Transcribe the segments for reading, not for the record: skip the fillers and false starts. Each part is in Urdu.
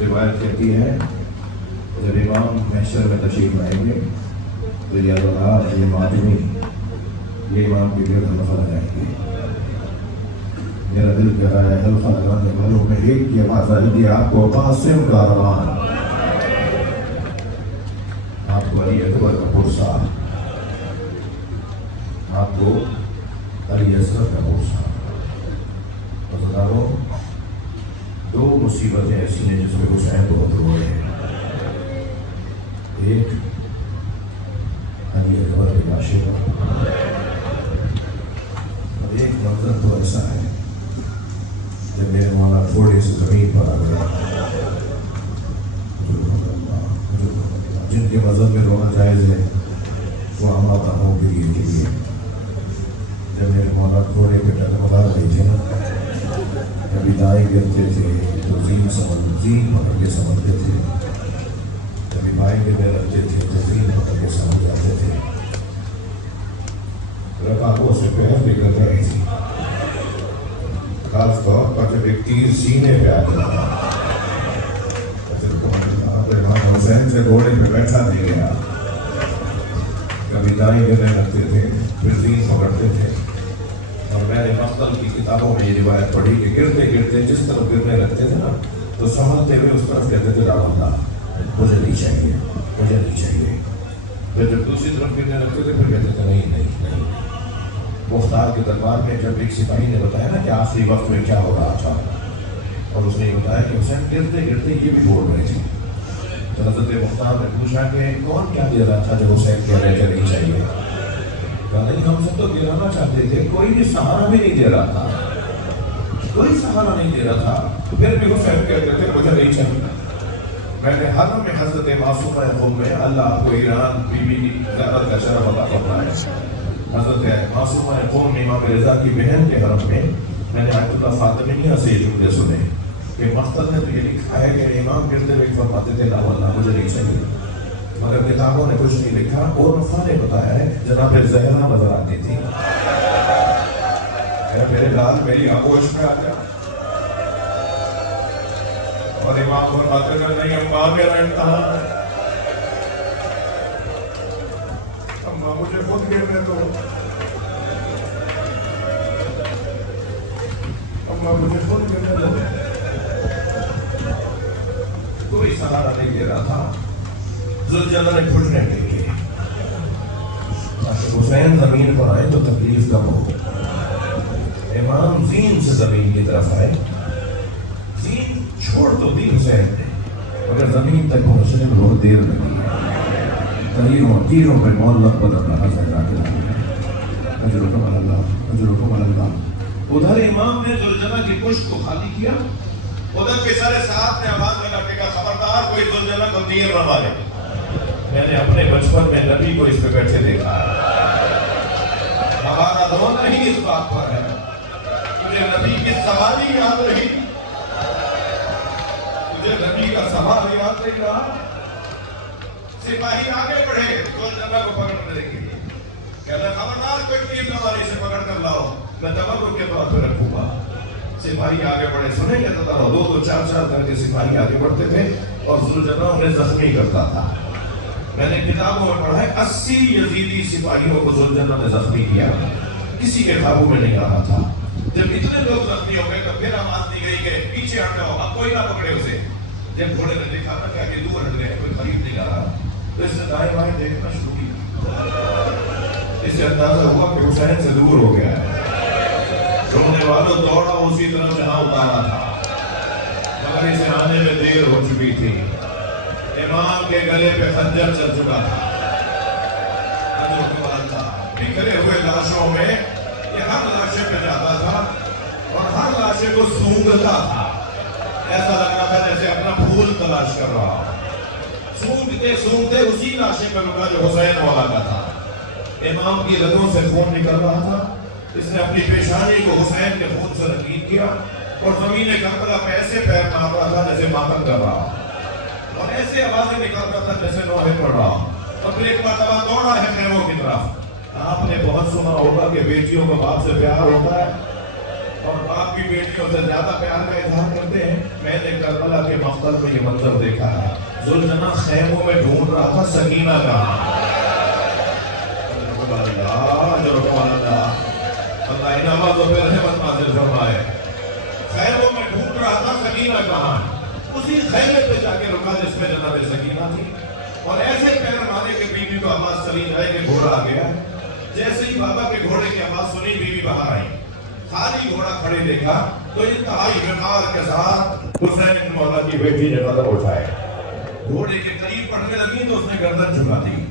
روایت کہتی ہے جب امام محشر میں تشریف آئیں گے تو یا یہ ماتمی یہ امام کے گرد نظر آ جائیں گے. میرا دل کہہ رہا ہے حلقہ لگانے والوں میں ایک کی آواز آئی دی آپ کو قاسم کاروان، آپ کو علی اکبر کا پرسا، آپ کو علی اصغر کا پرسا. بتاؤ دو مصیبتیں ایسی ہیں جس میں حسین بہت روئے ہیں. ایک علی اکبر کے لاشے کا، اور ایک منظر تو ایسا ہے جب میرے مولا تھوڑے سے زمین پر آ گیا، جن کے مذہب میں رونا جائز ہے وہ ہمارا ہو گری کے لیے. جب میرے مولا تھوڑے پہ ڈگمگا رہے تھے نا، کبھی دائیں گرتے تھے تو زین پکڑ کے سمجھتے تھے، کبھی بائیں گرنے رکھتے تھے تو زین پکڑ کے سمجھ جاتے تھے. رکابوں سے پیر نکل رہی تھی، خاص طور پر جب ایک تیر سینے پہ آ گیا. امام حسین سے گھوڑے پہ بیٹھا نہیں گیا، کبھی دائیں گرنے رکھتے تھے پھر زین پکڑتے تھے. اور میں نے مقتل کی کتابوں میں یہ روایت پڑھی کہ گرتے گرتے جس طرف گرنے لگتے تھے نا تو سمجھتے ہوئے اس طرف کہتے تھے راولہ مجھے نہیں چاہیے، مجھے نہیں چاہیے. پھر جب دوسری طرف گرنے لگتے تھے پھر کہتے تھے نہیں نہیں نہیں. مختار کے دربار میں جب ایک سپاہی نے بتایا نا کہ آخری وقت میں کیا ہو رہا تھا، اور اس نے یہ بتایا کہ حسین گرتے گرتے یہ بھی بول رہے تھے، تو حضرت مختار نے پوچھا کہ کون کیا دے رہا تھا جب حسین کہہ رہے تھے نہیں چاہیے؟ کہا نہیں ہم سب تو گرانا چاہتے تھے، کوئی بھی سہارا بھی نہیں دے رہا تھا، کوئی سہارا نہیں دے رہا تھا. پھر بھی حسین کہتے تھے مجھے نہیں چاہیے. میں نے حرم میں حضرت معصومہ قوم میں اللہ آپ کو ایران بی بی کی زیارت کا شرف عطا فرمائے. حضرت معصومہ قوم امام رضا کی بہن کے حرم میں میں نے آیت اللہ فاطمیہ سے یہ جملے سنے کہ مقتل نے تو یہ لکھا ہے کہ امام گرتے ہوئے فرماتے تھے لا واللہ مجھے نہیں چاہیے، مگر کتابوں نے کچھ نہیں لکھا. اور وفا نے بتایا ہے جناب زہرا نظر آتی تھی، میرے لال میری آگوش میں آ گیا، اور امام فرماتے تھے نہیں اماں میرا امتحان ہے، اماں مجھے خود گرنے دو، اماں مجھے خود گرنے دو. کوئی سہارا نہیں دے رہا تھا. ذوالجلال نے گھٹنے دیکھے، حسین زمین پر آئے تو تکلیف کم ہو. امام زین سے زمین کی طرف آئے، زین چھوڑ تو دی حسین نے مگر زمین تک پہنچنے میں بہت دیر لگی. تیروں میں معلق بدل رہا زہرا کے نام اجرکم علی اللہ، اجرکم علی اللہ. ادھر امام نے ذوالجلال کی پشت کو خالی کیا، ادھر کے سارے صاحب نے آواز لگا کے کہا خبردار کوئی ذوالجلال کو تیر نہ مارے. میں نے اپنے بچپن میں نبی کو اس پہ بیٹھے دیکھا. ہمارا دور نہیں اس بات پر ہے. مجھے نبی کی سواری یاد رہی، مجھے نبی کا سوال یاد نہیں رہا. سپاہی آگے بڑھے ذوالجلال کو پکڑنے کے لیے، کہنا خبردار کوئی تیر نہ مارے، اسے پکڑ کر لاؤ، میں تبرک کے طور پہ رکھوں گا. سپاہی آگے بڑھے، سنیں گے تو دو چار کر کے سپاہی آگے بڑھتے تھے اور ذوالجلال انہیں زخمی کرتا تھا. میں نے کتابوں میں پڑھا ہے 80 یزیدی سپاہیوں کو ذوالجلال نے زخمی کیا، کسی کے قابو میں نہیں رہا تھا. جب اتنے لوگ زخمی ہو گئے تو پھر آواز دی گئی کہ پیچھے ہٹ جاؤ، اب کوئی نہ پکڑے اسے. جب گھوڑے نے دیکھا نا کہ آگے دور ہٹ گئے، کوئی قریب نہیں آ رہا، تو اس نے دائیں بائیں دیکھنا شروع کیا. اس سے اندازہ ہوا کہ حسین سے دور ہو گیا ہے. رونے والوں دوڑا اسی طرف جہاں اتارا تھا، مگر اسے آنے میں دیر ہو چکی تھی. امام کے گلے پہ خنجر چل چکا تھا. بکھرے ہوئے لاشوں میں یہ ہر لاشے پہ جاتا تھا اور ہر لاشے کو سونگتا تھا. ایسا لگ رہا تھا جیسے اپنا پھول تلاش کر رہا. سونگتے سونگتے اسی لاشے پہ رکا جو حسین والا کا تھا. امام کی رگوں سے خون نکل رہا تھا. اس نے اپنی پیشانی کو حسین کے خون سے رنگین کیا اور زمین کربلا پہ ایسے پیر مار رہا تھا جیسے ماتم کر رہا، اور ایسے آوازیں نکال رہا تھا جیسے نوحے پڑھ رہا. اور پھر ایک مرتبہ دوڑا ہے خیموں کی طرف. آپ نے بہت سنا ہوگا کہ بیٹیوں کا باپ سے پیار ہوتا ہے. اور باپ بھی بیٹیوں سے زیادہ پیار کا اظہار کرتے ہیں. میں نے کربلا کے مقتل میں یہ منظر دیکھا ہے. زلجنا خیموں میں ڈھونڈ رہا تھا سکینہ کا. اللہ ان آوازوں پہ رحمت نازل فرمائے. خیموں میں ڈھونڈ رہا تھا سکینہ کہاں. اسی خیمے پہ جا کے رکا جس میں جناب سکینہ تھی. اور ایسے پیر مارے کہ بیوی کو آواز چلی جائے کہ گھوڑا آ گیا. جیسے ہی بابا کے گھوڑے کی آواز سنی بیوی باہر آئی. خالی گھوڑا کھڑے دیکھا تو انتہائی وقار کے ساتھ حسین بن مولا کی بیٹی نے قدم اٹھائے. گھوڑے کے قریب پڑھنے لگی تو اس نے گردن جھکا دی.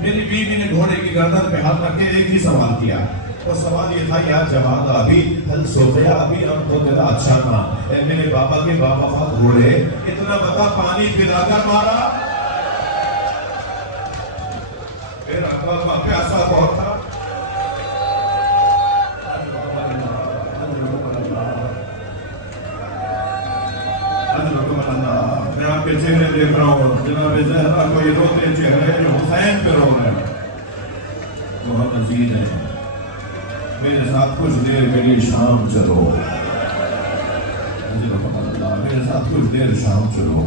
میری بیوی نے گھوڑے کی گردن پہ ہاتھ رکھ کے ایک ہی سوال کیا. وہ سوال یہ تھا یا جواد ابھی حل سویا ابھی اب تو تیرا اچھا تھا. اے میرے بابا کے باوفا گھوڑے اتنا بتا پانی پلا کر مارا. میرا بابا پیاسا بہت تھا. میں آپ کے چہرے دیکھ رہا ہوں جناب زہرا کو یہ روتے چہرے جو حسین پہ رو رہے ہیں بہت عزیز ہیں. میرے ساتھ کچھ دیر کے لیے شام چلو. میرے ساتھ کچھ دیر شام چلو.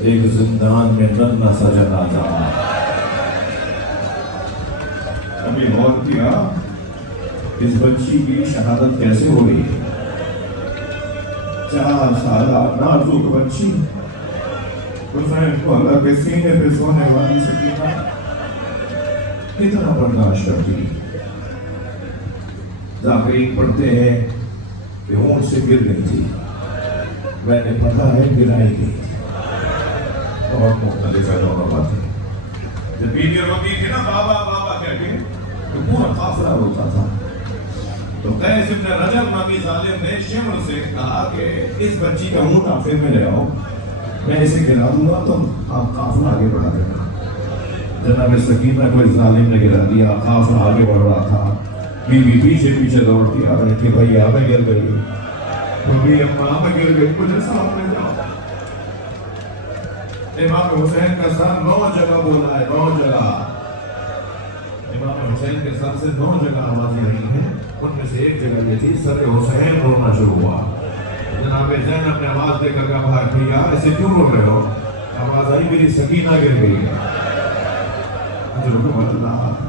ایک زندان میں ننا سا جنازہ. ابھی غور کیا اس بچی کی شہادت کیسے ہو رہی ہے. 4 سالہ نازک بچی حسین کو اللہ کے سینے پہ سونے والی سکینہ کتنا برداشت کرتی. ذاکرین پڑھتے ہیں کہ اونٹ سے گر گئی تھی. میں نے پڑھا ہے گرائی گئی. بہت مختلف ہے دونوں باتیں. جب بیوی روتی تھی نا بابا بابا کہہ کے تو پورا قافلہ روتا تھا. تو قیس ابن رجب نامی ظالم نے شمر سے کہا کہ اس بچی کا اونٹ آپ میں لے آؤ, میں اسے گرا دوں گا تو آپ قافلہ آگے بڑھا دینا. جناب سکینہ کو اس ظالم نے گرا دیا. قافلہ آگے بڑھ رہا تھا. بیوی پیچھے پیچھے دوڑتی آ رہی تھی. بھائی آپ گر گئی. بھائی آپ گر گئی. مجھے سامنے جاؤ. امام حسین کا سر 9 جگہ بولا ہے. 9 جگہ امام حسین کے سر سے 9 جگہ آوازیں آئی ہیں. ان میں سے ایک جگہ یہ تھی سر حسین رونا شروع ہوا. جناب زینب نے آواز دے کر کہا بھائی یار ایسے کیوں رو رہے ہو. آواز آئی میری سکینہ گر گئی ہے.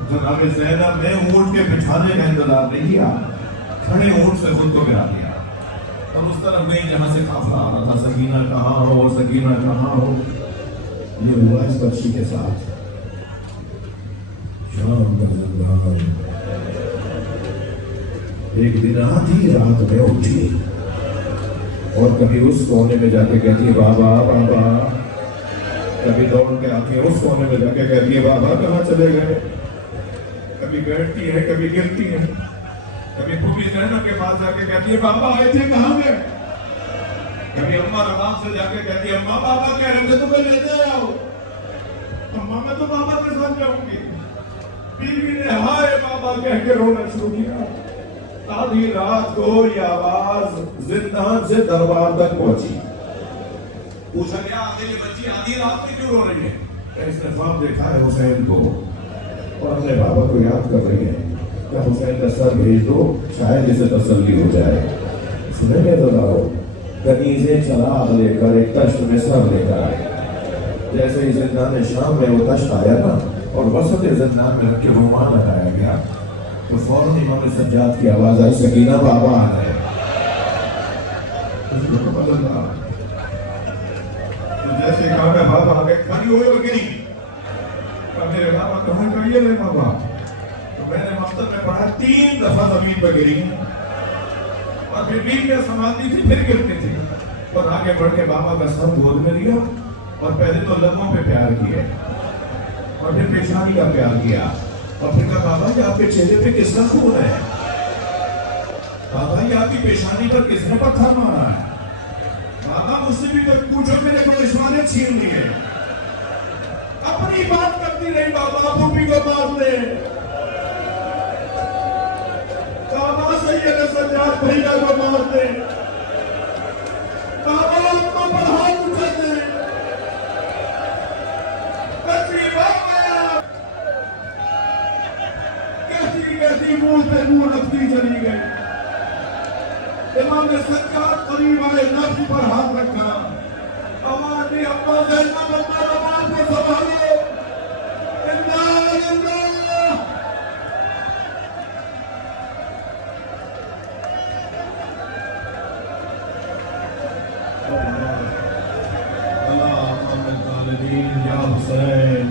جناب زینب نے اونٹ کے بٹھانے کا انتظار نہیں کیا, کھڑے اونٹ سے خود کو گرا دیا اور اس طرف گئی جہاں سے قافلہ آ رہا تھا. سکینہ کہاں ہو, سکینہ کہاں ہو. یہ ہوا اس بچی کے ساتھ. شام کا زندان. ایک دن آدھی رات میں اٹھی اور کبھی اس کونے میں جا کے کہتی ہے بابا بابا. کبھی دوڑ کے آتی ہے اس کونے میں جا کے کہتی ہے بابا کہاں چلے گئے. کبھی بیٹھتی ہے کبھی گرتی ہے. کبھی پھوپھی زینب کے پاس جا کے کہتی ہے بابا آئے تھے کہاں گئے. کبھی اماں رباب سے جا کے کہتی ہے اماں بابا کہہ رہے تھے تمہیں لیتے آؤ. اماں میں تو بابا کے ساتھ جاؤں گی. بیوی نے ہائے بابا کہہ کے رونا شروع کیا. آدھی رات کو یہ آواز زندان سے دربار تک پہنچی. پوچھا گیا آگے یہ بچی آدھی رات میں کیوں رو رہی ہے. اس نے خواب دیکھا ہے حسین کو اور اپنے بابا کو یاد کر رہی ہے کہ حسین کا سر بھیج دو شاید اسے تسلی ہو جائے. سنے میں تو لاؤ کنیزیں چراغ لے کر ایک تشت میں سر لے کر آئے. جیسے ہی زندان شام میں وہ تشت آیا نا اور وسط زندان میں رکھ کے رومان لگایا گیا تو فوراً امام سجاد کی آواز آئی سکینہ بابا آ رہے. جیسے کہا میں بابا آگے کھڑی ہوئے اور گری. میرے بابا کہاں کہیے لے بابا. تو میں نے مقتل میں پڑھا 3 دفعہ زمین پہ گری اور پھر بیوی میں سنبھالتی تھی پھر گرتی تھی. اور آگے بڑھ کے بابا کا سر گود میں لیا اور پہلے تو لبوں پہ پیار کیے اور پھر پیشانی کا پیار کیا اور پھر کہا بابا یہ آپ کے چہرے پہ کس کا خون ہے. بابا یہ آپ کی پیشانی پر کس نے پتھر مارا ہے. بابا مجھ سے بھی کوئی پوچھو میرے کو دشمنے چھین لیے. اپنی بات کرتی رہی بابا پھوپھی کو مارتے. بابا سید سجاد بھیا کو مارتے. بابا آپ کو پڑھا اٹھتے. کہتی منہ پہ منہ رکھتی چلی گئی. یا حسین